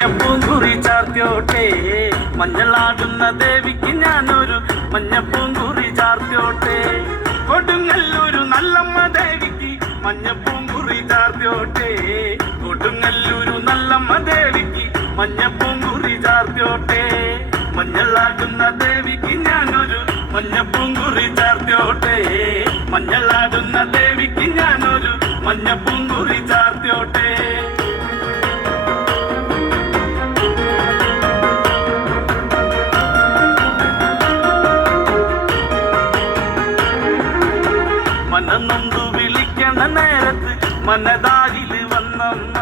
പൂങ്കുറി ചാർത്തിയോട്ടെ മഞ്ഞളാടുന്ന ദേവിക്ക് ഞാനൊരു മഞ്ഞപ്പൂങ്കുറി ചാർത്തിയോട്ടെ. കൊടുങ്ങല്ലൂരു നല്ലമ്മ ദേവിക്ക് മഞ്ഞപ്പൂങ്കുറി ചാർത്തിയോട്ടെ. കൊടുങ്ങല്ലൂരു നല്ലമ്മ ദേവിക്ക് മഞ്ഞപ്പൂങ്കുറി ചാർത്തിയോട്ടെ. മഞ്ഞളാടുന്ന ദേവിക്ക് ഞാനൊരു മഞ്ഞപ്പൂങ്കുറി ചാർത്തിയോട്ടെ. മഞ്ഞളാടുന്ന ദേവിക്ക് ഞാനൊരു മഞ്ഞപ്പൂങ്കുറി ചാർത്തിയോട്ടെ. മനന്നൊന്തു വിളിക്കണ നേരത്ത് മനതാരില് വന്നമ്മ.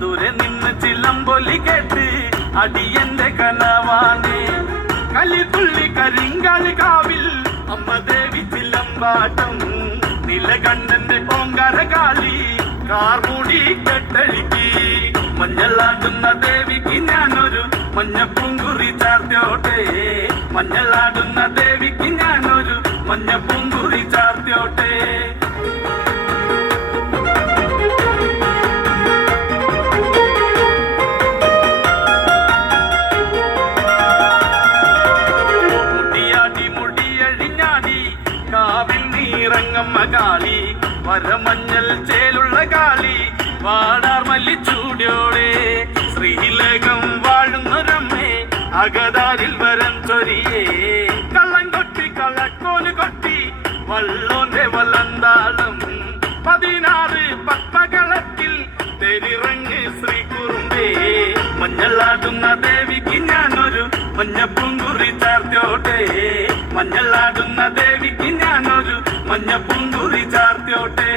ദൂരെ നിന്ന് ചിലമ്പൊലി കേട്ട് അടിയന്റെ കനവാണ്. കലിതുള്ളി കരിങ്കാല് കാവിൽ അമ്മ ദേവി ചിലമ്പാട്ടം. നിലകണ്ഠന്റെ ഓങ്കാര കാളി കാർമൂടി കെട്ടഴിക്കി. മഞ്ഞളാടുന്ന ദേവിക്ക് ഞാനൊരു മഞ്ഞപ്പൂങ്കുറി ചാർത്തിയോട്ടെ. മഞ്ഞളാടുന്ന ദേവിക്ക് ഞാനൊരു മഞ്ഞപ്പൂങ്കുറി ചാർത്തിയോട്ടെ. മുടിയാടി മുടിയഴിഞ്ഞാടി കാവിൽ നീറങ്ങമ്മ കാളി. വരമഞ്ഞൽ ചേലുള്ള കാളി വാടാർ മല്ലിച്ചൂടിയോടെ. ശ്രീലകം വാഴുന്നൊരമ്മേ അകതാരിൽ വരം ചൊരിയേ. കള്ളം കൊട്ടി കളക്കോല് കൊട്ടി വള്ളോന്റെ വലന്താളം. 16 പത്മകളത്തിൽ തെരിറങ്ങ് ശ്രീ കുറുമ്പേ. മഞ്ഞളാടുന്ന ദേവിക്ക് ഞാനൊരു മഞ്ഞപ്പൂങ്കുറി ചാർത്തിയോട്ടെ. മഞ്ഞളാടുന്ന ദേവിക്ക് ഞാനൊരു മഞ്ഞപ്പൂങ്കുറി ചാർത്തിയോട്ടെ.